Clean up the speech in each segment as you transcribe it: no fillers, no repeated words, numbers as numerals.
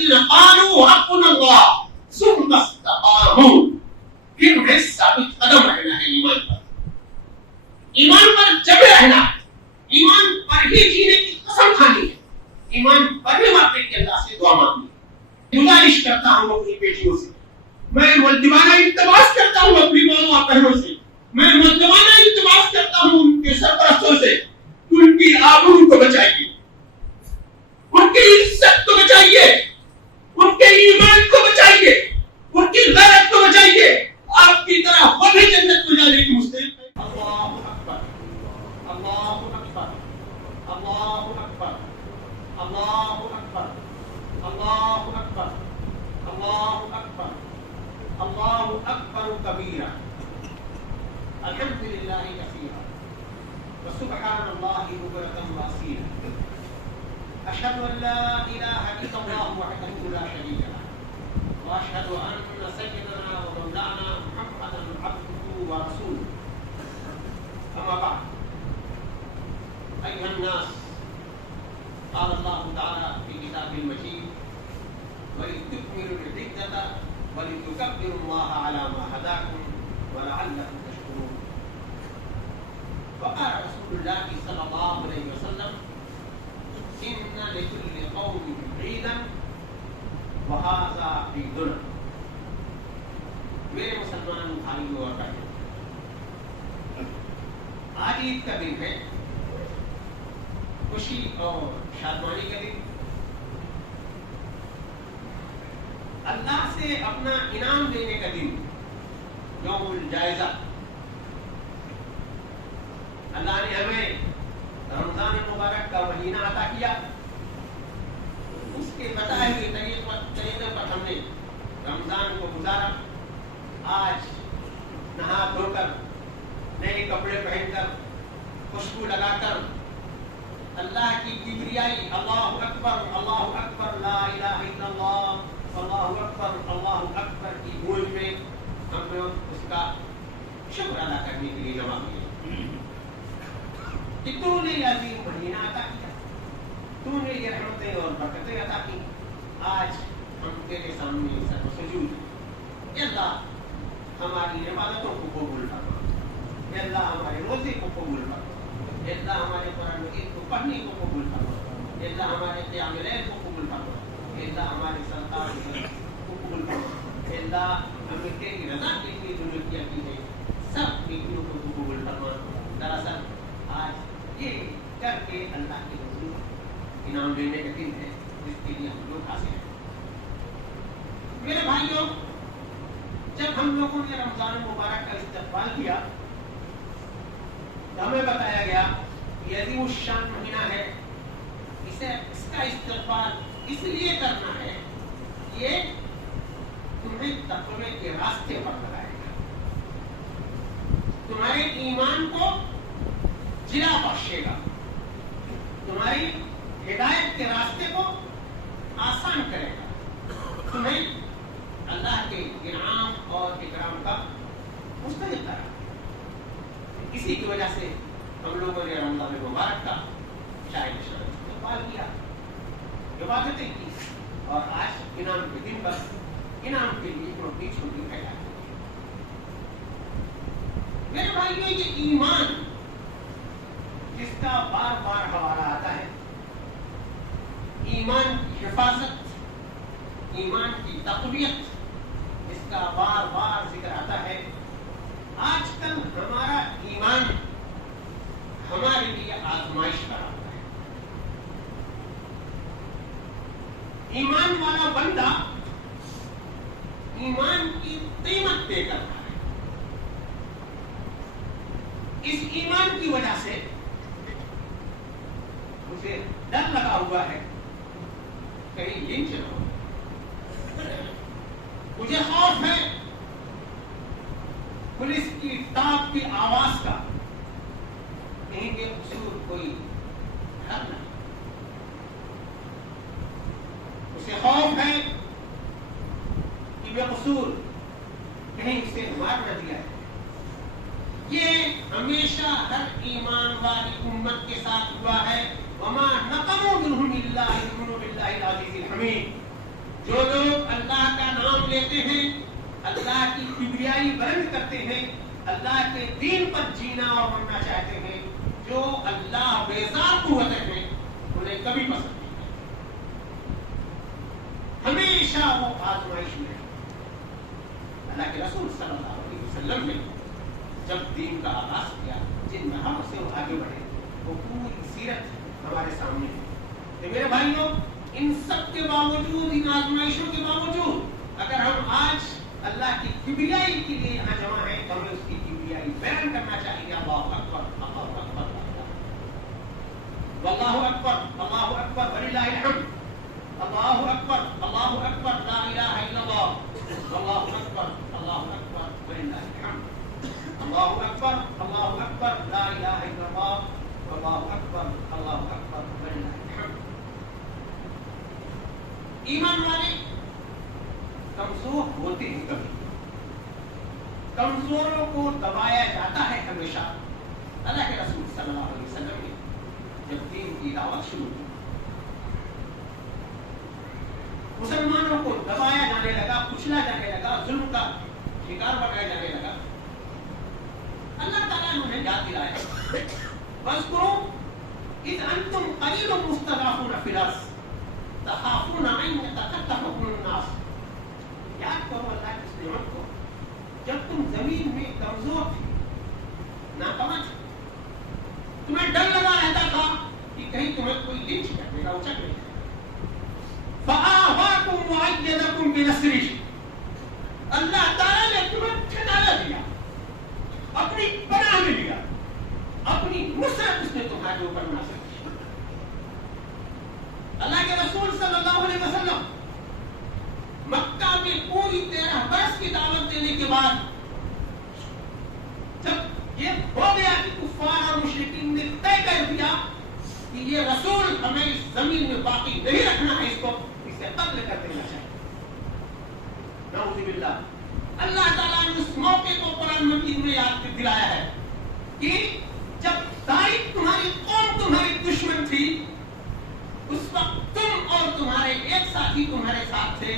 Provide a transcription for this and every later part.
الذين قالوا ربنا الله ثم استقاموا، پھر انہیں ثابت قدم رہنا ہے ایمان پر، ایمان پر جمے رہنا، ایمان پر ہی جینے کی قسم کھانی ہے، ایمان پر ہی مرنے کے اللہ سے دعا مانگنی ہے۔ گزارش کرتا ہوں اپنی بیٹیوں سے، میں ملتوانہ التماس کرتا ہوں اپنی ماں اور بہنوں سے، میں ملتوانہ التماس کرتا ہوں ان کے سرپرستوں سے، ان کی آبرو کو بچائیے، ان کی عزت کو بچائیے، ان کے ایمان کو بچائیے، ان کی غیرت کو بچائیے، آپ کی طرح وہ بھی جنت کو جانے کی مستحق ہے۔ اللہ اکبر، اللہ اکبر، اللہ اکبر، اللہ اکبر، اللہ اکبر، اللہ اکبر، اللہ اکبر کبیرہ، الحمد للہ کثیرا، وسبحان اللہ بکرۃ واصیلا، اشہد ان لا الہ الا اللہ وحدہ لا شریک لہ، واشهد ان سيدنا ومولانا محمدا عبده ورسوله، اما بعد، ايها الناس، قال الله تعالى في كتابه المجيد: ولتكملوا العدة ولتكبروا الله على ما هداكم ولعلكم تشكرون، وقال رسول الله صلى الله عليه وسلم: ان لكل قوم عيدا وہذا عیدنا۔ میرے مسلمان بھائیوں اور بہنوں، آج عید کا دن ہے، خوشی اور شادمانی کا دن، اللہ سے اپنا انعام دینے کا دن، یوم الجائزہ۔ اللہ نے ہمیں رمضان المبارک کا مہینہ عطا کیا، اس کے بتائے ہوئے طریقے پر ہم نے رمضان کو گزارا۔ آج نہا دھو کر، نئے کپڑے پہن کر، خوشبو لگا کر، اللہ کی کبریائی اللہ اکبر اللہ اکبر لا الہ الا اللہ اللہ اکبر اللہ اکبر کی گونج میں ہم نے اس کا شکر ادا کرنے کے لیے جمع کیا کہ تو نے یہ عظیم مہینہ عطا کیا، تو نے یہ رحمتیں اور برکتیں عطا کی۔ آج ہم تیرے سامنے سر سجود ہیں، اے اللہ ہماری عبادتوں کو قبول فرما، اے اللہ ہمارے روزے کو قبول فرما، اے اللہ ہمارے قرآن مجید کو پڑھنے کو قبول فرما، اے اللہ ہمارے قیام لیل کو قبول فرما، اے اللہ ہمارے صدقات کو قبول فرما، اے اللہ ہمیں تیری رضا کے لیے جو نیکیاں کی ہیں سب نیکیوں کو قبول فرما۔ دراصل آج یہ کر کے اللہ کے حضور انعام دینے کا دن ہے جس کے لیے ہم لوگ حاصل ہیں۔ میرے بھائیوں، جب ہم لوگوں نے رمضان مبارک کا استقبال کیا تو ہمیں بتایا گیا یہ عظیم الشان مہینہ ہے، اس کا استقبال اس لیے کرنا ہے، یہ تمہیں تقوی کے راستے پر لگائے گا، تمہارے ایمان کو جلا بخشے گا، تمہاری ہدایت کے راستے کو آسان کرے گا، تمہیں اللہ کے انعام اور اکرام کا مستحق کرا۔ اسی کی وجہ سے ہم لوگوں نے رمضان مبارک کا شاید استقبال کیا، عبادتیں کی، اور آج انعام کے دن پر انعام کے لیے روٹی چھوٹی پھیلا۔ میرے بھائیوں، یہ ایمان جس کا بار بار حوالہ آتا ہے، ایمان کی حفاظت، ایمان کی تقویت، اس کا بار بار ذکر آتا ہے۔ آج کل ہمارا ایمان ہمارے لیے آزمائش کا رہتا ہے۔ ایمان والا بندہ ایمان کی قیمت طے کرتا ہے، اس ایمان کی وجہ سے مجھے ڈر لگا ہوا ہے کہیں لنچ نہ ہو، مجھے خوف ہے پولیس کی ٹاپ کی آواز کا، کہیں بے قصور کوئی ڈر نہیں، اسے خوف ہے کہ بے قصور کہیں اسے مار نہ دیا ہے۔ یہ ہمیشہ ہر ایمان والی امت کے ساتھ ہوا ہے۔ وما نقموا منهم الا ان يؤمنوا بالله العزيز الحميد، جو لوگ اللہ کا نام لیتے ہیں، اللہ کی کبریائی بلند کرتے ہیں، اللہ کے دین پر جینا اور مرنا چاہتے ہیں، جو اللہ بیزار قوتیں ہیں، انہیں کبھی پسند نہیں ہے، ہمیشہ وہ آزمائش میں ہے۔ اللہ کے رسول صلی اللہ علیہ وسلم نے جب دین کا آغاز کیا، جن مرحلوں سے وہ آگے بڑھے، وہ پوری سیرت ہمارے سامنے ہے۔ تو میرے بھائیوں، ان سب کے باوجود، ان آزمائشوں کے باوجود، اگر ہم آج اللہ کی کبریائی کے لیے یہاں جمع ہیں تو ہمیں اس کی کبریائی بیان کرنا چاہیے۔ اللہ اکبر، اللہ اکبر، واللہ اکبر، اللہ اکبر وللہ الحمد، اللہ اکبر، اللہ اکبر، لا الہ الا اللہ، اللہ اکبر، اللہ اکبر وللہ الحمد، اللہ اکبر، اللہ اکبر، لا الہ الا اللہ، اللہ اکبر، اللہ اکبر وللہ الحمد۔ ایمان والے کمزور ہوتے ہیں، کبھی کمزوروں کو دبایا جاتا ہے ہمیشہ۔ اللہ کے رسول صلی اللہ علیہ وسلم نے جب دین کی دعوت شروع کی، مسلمانوں کو دبایا جانے لگا، کچلا جانے لگا، ظلم کا شکار بنایا جانے لگا، اللہ تعالیٰ نے انہیں یاد دلایا، وَاذْكُرُوا إِذْ أَنْتُمْ قَلِيلٌ مُسْتَضْعَفُونَ فِي الْأَرْضِ تَخَافُونَ أَنْ يَتَخَطَّفَكُمُ النَّاسُ۔ یاد کرو اللہ کی اس نعمت کو جب تم زمین میں کمزور تھے، ناپمج، تمہیں ڈر لگا رہتا تھا کہ کہیں تمہیں کوئی لنچ کر دے گا، اچک لے گا۔ فَآوَاكُمْ وَأَيَّدَكُمْ بِنَصْرِهِ، اللہ تعالیٰ نے تمہیں ٹھکانہ دیا، اپنی پناہ میں لیا، اپنی نصرت اس نے تمہارے اوپر نازل کی۔ اللہ کے رسول صلی اللہ علیہ وسلم مکہ میں پوری 13 برس کی دعوت دینے کے بعد جب یہ ہو گیا کہ کفار اور مشرکین نے طے کر دیا کہ یہ رسول ہمیں اس زمین میں باقی نہیں رکھنا ہے، اس کو اسے قتل کر دینا چاہیے، نعوذ باللہ، اللہ تعالیٰ نے اس موقع کو قرآن مجید میں یاد دلایا ہے کہ جب تاریخ تمہاری قوم تمہاری دشمن تھی، اس وقت تم اور تمہارے ایک ساتھی تمہارے ساتھ تھے،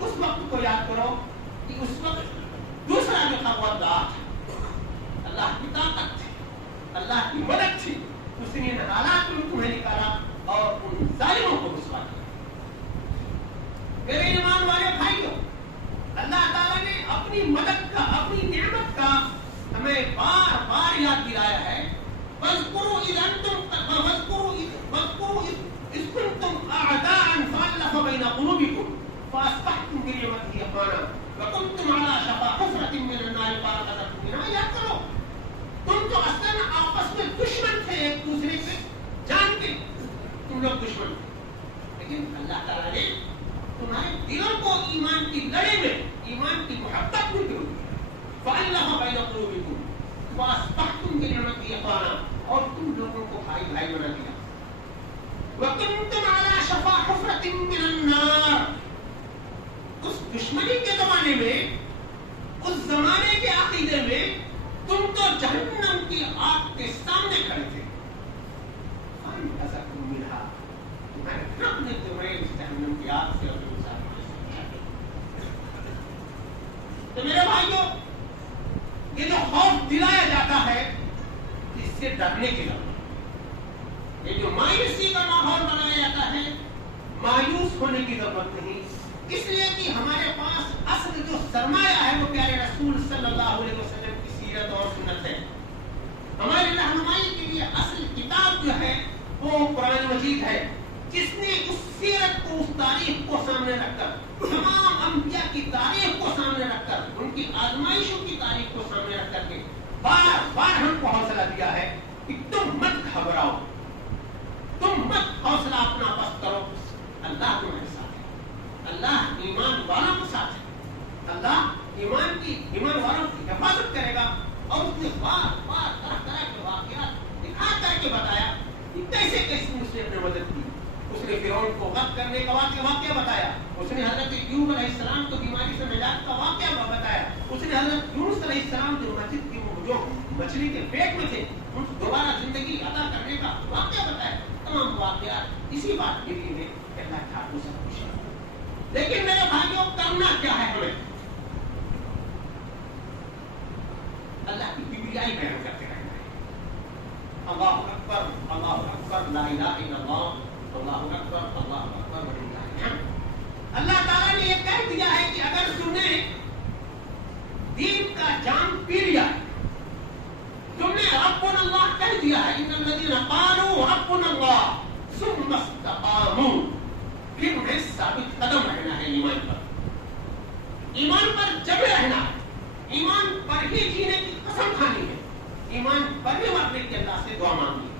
اس وقت کو یاد کرو کہ اس وقت دوسرا جو تھا وہ اللہ تھا، اللہ کی طاقت تھی، اللہ کی مدد تھی، اس نے ان حالات میں تمہیں نکالا اور ان ظالموں کو رسوا کیا۔ میرے ایمان والے بھائیوں، اللہ تعالیٰ نے اپنی مدد کا، اپنی نعمت کا ہمیں بار بار یاد دلایا ہے۔ وَاذْكُرُوا إِذْ كُنتُمْ أَعْدَاءً فَأَلَّفَ بَيْنَ قُلُوبِكُمْ فَأَصْبَحْتُمْ بِنِعْمَتِهِ إِخْوَانًا وَكُنتُمْ عَلَىٰ شَفَا حُفْرَةٍ مِّنَ النَّارِ فَأَنقَذَكُم مِّنْهَا۔ یاد کرو، تم تو اصلاً آپس میں دشمن تھے، ایک دوسرے سے جانتے تم لوگ دشمن تھے، لیکن اللہ تعالیٰ نے تمہارے دلوں کو ایمان کی لڑے میں، ایمان کی محبت میں ضرور دیا۔ فَأَلَّفَ بَيْنَ قُلُوبِكُمْ وَأَصْبَحْتُمْ بِنِعْمَتِهِ إِخْوَانًا، اور تم لوگوں کو بھائی بھائی بنا دیا۔ وَكُنتُمْ عَلَىٰ شَفَا حُفْرَةٍ مِّنَ النَّارِ، اس دشمنی کے زمانے میں، اس زمانے کے عقیدے میں تم تو جہنم کی آگ کے سامنے کھڑے تھے، فَأَنقَذَكُم مِّنْهَا، تمہارے رب نے تمہیں اس جہنم کی آگ سے اور تو میرے بھائیوں، یہ جو خوف دلایا جاتا ہے اس سے ڈرنے کی ضرورت ہے۔ یہ جو مایوسی کا ماحول بنایا جاتا ہے، مایوس ہونے کی ضرورت نہیں، اس لیے کہ ہمارے پاس اصل جو سرمایہ ہے وہ پیارے رسول صلی اللہ علیہ وسلم کی سیرت اور سنت ہے۔ ہماری رہنمائی کے لیے اصل کتاب جو ہے وہ قرآن مجید ہے، جس نے اس سیرت کو، اس تاریخ کو سامنے رکھ کر، تمام انبیاء کی تاریخ کو سامنے رکھ کر، ان کی آزمائشوں کی تاریخ کو سامنے رکھ کر کے بار بار ہم کو حوصلہ دیا ہے کہ تم مت گھبراؤ، تم مت حوصلہ اپنا پست کرو، اللہ تمہارے ساتھ ہے، اللہ ایمان والوں کے ساتھ ہے، اللہ ایمان والوں کی حفاظت کرے گا۔ اور اس نے بار بار طرح طرح کے واقعات دکھا کر کے بتایا کہ کیسے کیسے اس نے اپنے مدد کی۔ اس نے فرعون کو غرق کرنے کا واقعہ بتایا، اس نے حضرت ایوب علیہ السلام کو بیماری سے نجات کا واقعہ بتایا، اس نے حضرت یونس علیہ السلام جو مچھلی کے پیٹ میں تھے ان کو دوبارہ زندگی عطا کرنے کا واقعہ بتایا۔ تمام واقعات اسی بات کے لیے کہ اللہ کا سب کچھ لیکن میرے بھائیوں کرنا کیا ہے ہمیں؟ اللہ کی کبریائی بیان کرتے رہنا ہے. اللہ اکبر لا الہ الا اللہ، اللہ اکبر وللہ الحمد. اللہ تعالیٰ نے یہ کہہ دیا ہے کہ اگر تم نے دین کا جام پی لیا، تم نے ربنا اللہ کہہ دیا ہے، ان الذین قالوا ربنا اللہ ثم استقاموا، پھر انہیں ثابت قدم رہنا ہے ایمان پر، ایمان پر جمے رہنا ہے، ایمان پر ہی جینے کی قسم کھانی ہے، ایمان پر ہی مرنے کی اللہ سے دعا مانگی ہے.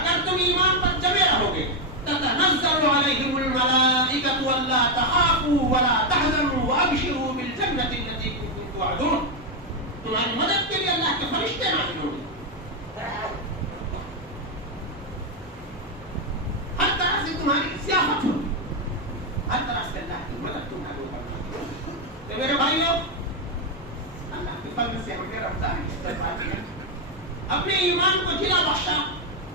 اگر تم ایمان پر جمے رہو گے، تتنزل علیہم الملائکۃ الا تخافوا ولا تحزنوا وابشروا بالجنۃ التي کنتم توعدون. تمہاری مدد کے لیے اللہ کے فرشتے نازل ہوں گے، ہر طرح سے تمہاری سیاحت ہوگی، ہر طرح سے اللہ کی مدد تمہارے اوپر ہوگی. تو میرے بھائیوں، اللہ کے فضل سے ہم نے رمضان کی استقبال کی، اپنے ایمان کو جلا بخشا.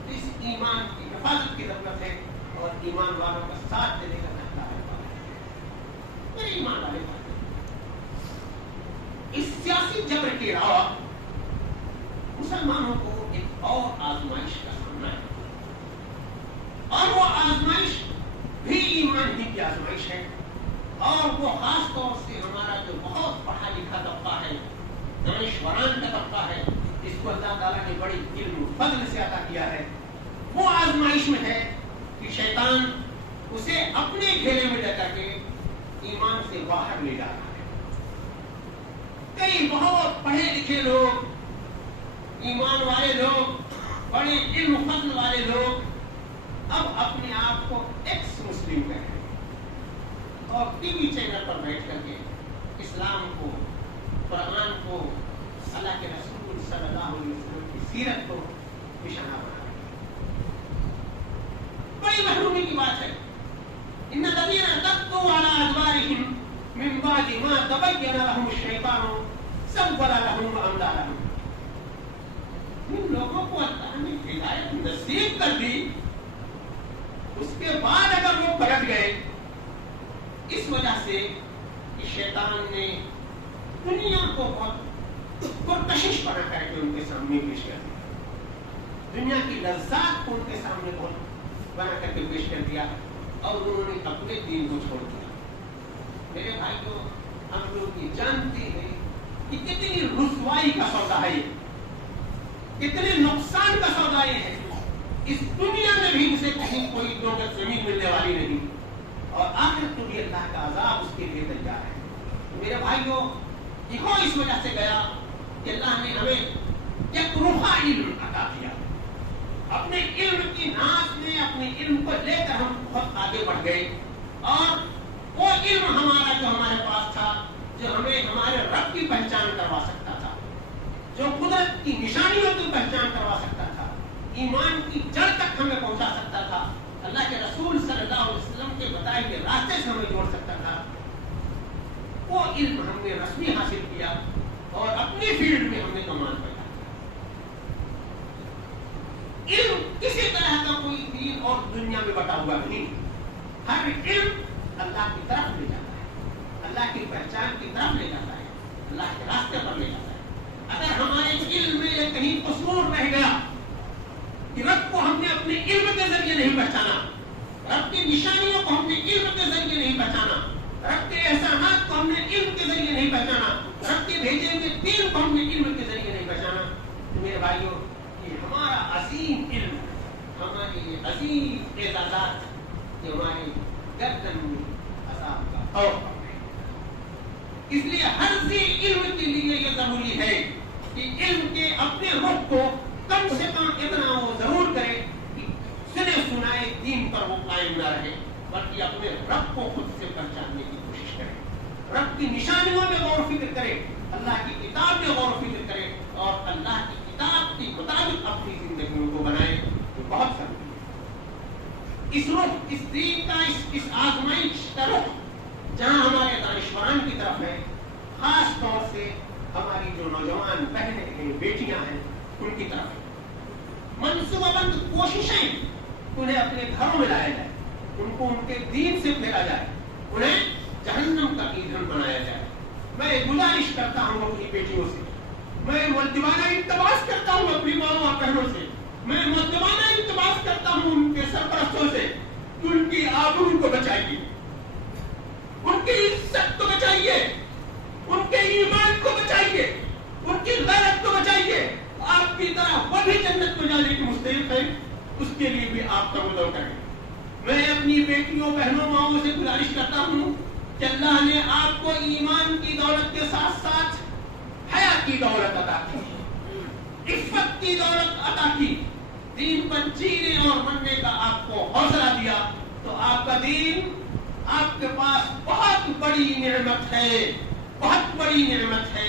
اس ایمان کی حفاظت کی ضرورت ہے اور ایمان والوں کا ساتھ دینے کا اللہ ہے. میرے ایمان والے بھائی، اس سیاسی جبر کے علاوہ مسلمانوں کو ایک اور آزمائش کا سامنا ہے، اور وہ آزمائش بھی ایمان ہی کی آزمائش ہے. اور وہ خاص طور سے ہمارا جو بہت پڑھا لکھا طبقہ ہے، دانشوران کا طبقہ ہے، اس کو اللہ تعالیٰ نے بڑی علم و فضل سے عطا کیا ہے. وہ آزمائش میں ہے کہ شیطان اسے اپنے گھیرے میں لے کر کے ایمان سے باہر لے جا رہا ہے. کئی بہت پڑھے لکھے لوگ، ایمان والے لوگ، بڑے علم و فضل والے لوگ اب اپنے آپ کو ایکس مسلم کہہ رہے ہیں اور ٹی وی چینل پر بیٹھ کر کے اسلام کو، قرآن کو، اللہ کے رسول صلی اللہ علیہ وسلم کی سیرت کو نشانہ بنا رہے ہیں. بڑی محرومی کی بات ہے. ان الذین ارتدوا علی ادبارہم من بعد ما تبین لهم الشیطان سول لهم واملی لهم. ان لوگوں کو اللہ نے ہدایت نصیب کر دی، اس کے بعد اگر وہ پلٹ گئے، اس وجہ سے کہ شیطان نے دنیا کو بہت پرکشش بنا کر کے ان کے سامنے پیش کر دیا، دنیا کی لذات کو ان کے سامنے بہت بنا کر کے پیش کر دیا، اور انہوں نے اپنے دین کو چھوڑ دیا. میرے بھائیوں، ہم لوگ یہ جانتے ہیں کہ کتنی رسوائی کا سودا ہے، کتنے نقصان کا سودا یہ ہے. اس دنیا میں بھی اسے کہیں کوئی دولت زمین ملنے والی نہیں، اور آخرت میں بھی اللہ کا عذاب اس کے لیے تیار ہے. میرے بھائیوں، یہ اس وجہ سے گیا کہ اللہ نے ہمیں ایک روحا علم عطا کیا. اپنے علم کی ناز میں اپنے علم کو لے کر ہم بہت آگے بڑھ گئے، اور وہ علم ہمارا جو ہمارے پاس تھا، جو ہمیں ہمارے رب کی پہچان کروا سکتا تھا، جو قدرت کی نشانیوں کی پہچان کروا سکتا تھا، ایمان کی جڑ تک ہمیں پہنچا سکتا تھا، اللہ کے رسول صلی اللہ علیہ وسلم کے بتائے ہوئے راستے سے ہمیں جوڑ سکتا تھا، وہ علم ہم نے رسمی حاصل کیا اور اپنی فیلڈ میں ہم نے کمال پیدا کیا. علم کسی طرح کا کوئی دین اور دنیا میں بٹا ہوا نہیں، ہر علم اللہ کی طرف لے جاتا ہے، اللہ کی پہچان کی طرف لے جاتا ہے، اللہ کے راستے پر لے جاتا ہے. اگر ہمارے علم میں کہیں قصور رہ گیا کہ رب کو ہم نے اپنے علم کے ذریعے نہیں پہچانا، رب کی نشانیوں کو ہم نے علم کے ذریعے نہیں پہچانا، رب کے احسانات کو ہم نے علم کے ذریعے نہیں پہچانا، رب کے بھیجے ہوئے دین کو ہم نے علم کے ذریعے نہیں پہچانا، تو میرے بھائیوں، یہ ہمارا عظیم علم، ہماری عظیم اعزازات، یہ ہماری گردن میں عذاب کا خوف ہے. اس لیے ہر ذی علم کے لیے یہ ضروری ہے کہ علم کے اپنے رخ کو کم سے کم اتنا وہ ضرور کرے کہ سنے سنائے دین پر وہ قائم نہ رہے، بلکہ اپنے رب کو خود سے پہچاننے کی کوشش کرے، رب کی نشانیوں میں غور و فکر کرے، اللہ کی کتاب میں غور و فکر کرے، اور اللہ کی کتاب کے مطابق اپنی زندگیوں کو بنائے. تو بہت ضروری ہے. اس رخ، اس دین کا، اس آزمائش کا رخ جہاں ہمارے دانشوران کی طرف ہے، خاص طور سے ہماری جو نوجوان بہنیں ہیں، بیٹیاں ہیں، ان کی طرف ہے. منصوبہ بند کوششیں انہیں اپنے گھروں میں لایا جائے، ان کو ان کے دین سے پھیرا جائے، انہیں کرتا ہوں اپنی بیٹیوں سے، میں مؤدبانہ التماس کرتا ہوں اپنی ماں اور بہنوں سے، میں مؤدبانہ التماس کرتا ہوں ان کے سرپرستوں سے کہ ان کی آبرو کو بچائیے، ان کی عزت کو بچائیے، ان کے ایمان کو بچائیے، ان کی غیرت کو بچائیے۔ آپ کی طرح وہ بھی جنت میں جانے کی مستحق ہے، اس کے لیے بھی آپ کا مدعو کریں۔ میں اپنی بیٹیوں بہنوں ماؤں سے گزارش کرتا ہوں کہ اللہ نے آپ کو ایمان کی دولت کے ساتھ ساتھ حیا کی دولت عطا کی، عفت کی دولت عطا کی، دین پر جینے اور مرنے کا آپ کو حوصلہ دیا، تو آپ کا دین آپ کے پاس بہت بڑی نعمت ہے، بہت بڑی نعمت ہے،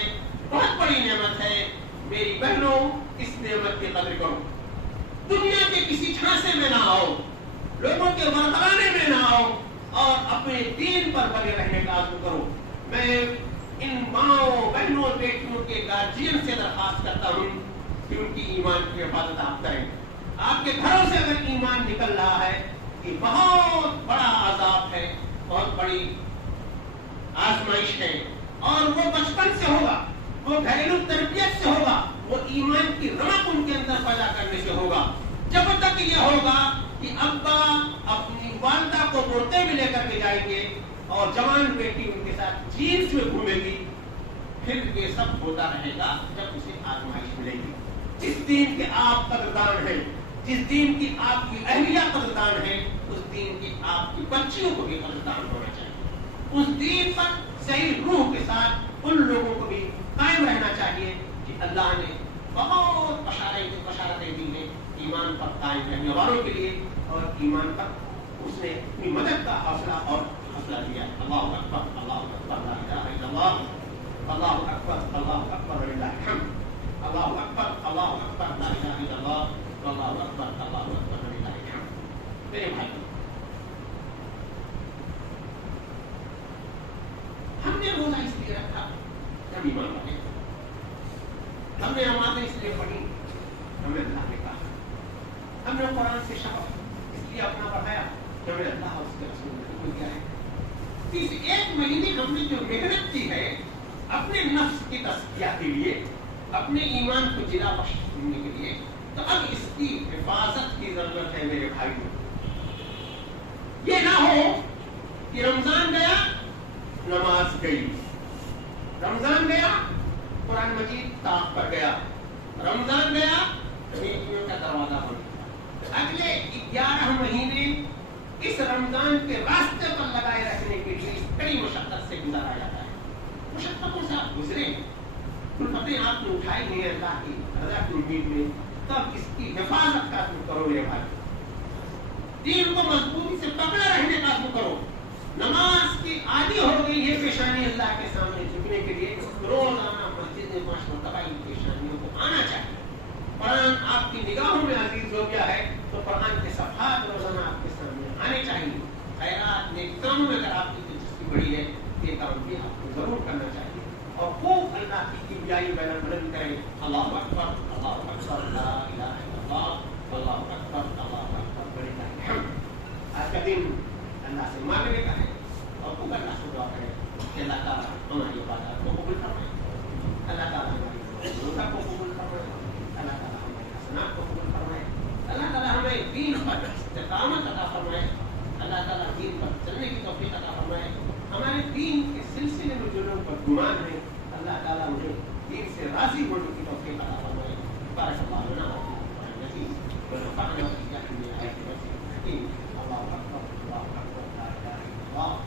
بہت بڑی نعمت ہے۔ میری بہنوں، اس نعمت کی قدر کرو، دنیا کے کسی چھانسے میں نہ آؤ، لوگوں کے ورغلانے میں نہ آؤ، اور اپنے دین پر بنے رہنے کا عزم کرو۔ میں ان ماؤں بہنوں بیٹیوں کے گارجین سے درخواست کرتا ہوں کہ ان کی ایمان کی حفاظت آپ کریں۔ آپ کے گھروں سے اگر ایمان نکل رہا ہے، یہ بہت بڑا عذاب ہے، بہت بڑی آزمائش ہے، اور وہ بچپن سے ہوگا، وہ گھریلو تربیت سے ہوگا، وہ ایمان کی رمق ان کے اندر پیدا کرنے سے ہوگا۔ جب تک یہ ہوگا کہ ابا اپنی والدہ کو مرتے میں لے کر کے جائیں گے اور جوان بیٹی ان کے ساتھ جینس میں گھومے گی، پھر یہ سب ہوتا رہے گا جب اسے آزمائش ملے گی۔ جس دین کے آپ قدردان ہیں، جس دین کی آپ کی اہلیہ قدردان ہے، اس دین کی آپ کی بچیوں کو بھی قدردان ہونا چاہیے۔ اس دین پر صحیح روح کے ساتھ ان لوگوں کو بھی قائم رہنا چاہیے کہ اللہ نے بہت بشارتیں دی ہیں ایمان پر قائم رہنے والوں کے لیے، اور ایمان پر اس نے اپنی مدد کا حوصلہ اور حوصلہ دیا۔ اللہ اکبر، اللہ اکبر، لا الہ الا اللہ، اللہ اکبر، اللہ اکبر وللہ الحمد، اللہ اکبر، اللہ اکبر، لا الہ الا اللہ، اللہ اکبر، اللہ اکبر وللہ الحمد۔ میرے بھائی، ہم نے روزہ اس لیے رکھا کہ ہم ایمان والے، ہم نے نمازیں اس لیے پڑھی، ہمیں اللہ نے کہا، ہم نے قرآن سے شغف اس لیے اپنا بڑھایا کہ ہمیں اللہ اور اس کے رسول نے حکم دیا ہے۔ اس ایک مہینے ہم نے جو محنت کی ہے اپنے نفس کی تزکیہ کے لیے، اپنے ایمان کو جلا بخش کرنے کے لیے، تو اب اس کی حفاظت کی ضرورت ہے میرے بھائیوں۔ یہ نہ ہو کہ رمضان گیا، نماز گئی، رمضان گیا، قرآن مجید طاق پر گیا، رمضان گیا، نیکیوں کا دروازہ بند گیا۔ اگلے 11 مہینے اس رمضان کے راستے پر لگائے رکھنے کے لیے کئی مشقت سے گزارا جاتا ہے۔ مشقتوں سے آپ گزرے، اپنے آپ کو اٹھائے نہیں اللہ کی رضا کی امید میں، تب اس کی حفاظت کا عزم کرو میرے بھائی، دین کو مضبوطی سے پکڑے رہنے کا عزم کرو۔ نماز کی عادی ہو گئی ہے پیشانی اللہ کے سامنے جھکنے کے لیے، روزانہ مسجد میں 5 مرتبہ ان پیشانیوں کو آنا چاہیے۔ قرآن آپ کی نگاہوں میں عزیز ہو گیا ہے تو قرآن کے صفحات روزانہ آپ کے سامنے آنے چاہیے۔ خیرات نیک کاموں میں اگر آپ کی دلچسپی بڑی ہے، یہ کام بھی آپ کو ضرور کرنا چاہیے، اور خوب اللہ کی کبریائی بیان بلند کریں۔ اللہ اکبر، اللہ اکبر، لا الہ الا اللہ، اللہ اکبر، اللہ اکبر وللہ الحمد۔ آج کا دن اللہ سے مانگنے کا ہے، اور خوب اللہ سے دعا کریں کہ اللہ تعالیٰ ہماری عبادات کو قبول فرمائے، اللہ تعالیٰ ہماری روزہ کو قبول فرمائے، اللہ تعالیٰ ہماری حسنات کو قبول فرمائے، اللہ تعالیٰ ہمیں دین پر استقامت عطا فرمائے، اللہ تعالیٰ دین پر چلنے کی توفیق عطا فرمائے۔ ہمارے دین کے سلسلے میں جو لوگ بدگمان ہیں، اللہ تعالیٰ مجھے دین سے راضی ہونے کی توفیق عطا فرمائے۔ بارک اللہ لنا وفیکم العزیز ونفعنا وإياكم بآيات الذكر الحكيم۔ اللہ اکبر، اللہ اکبر، لا الہ الا اللہ۔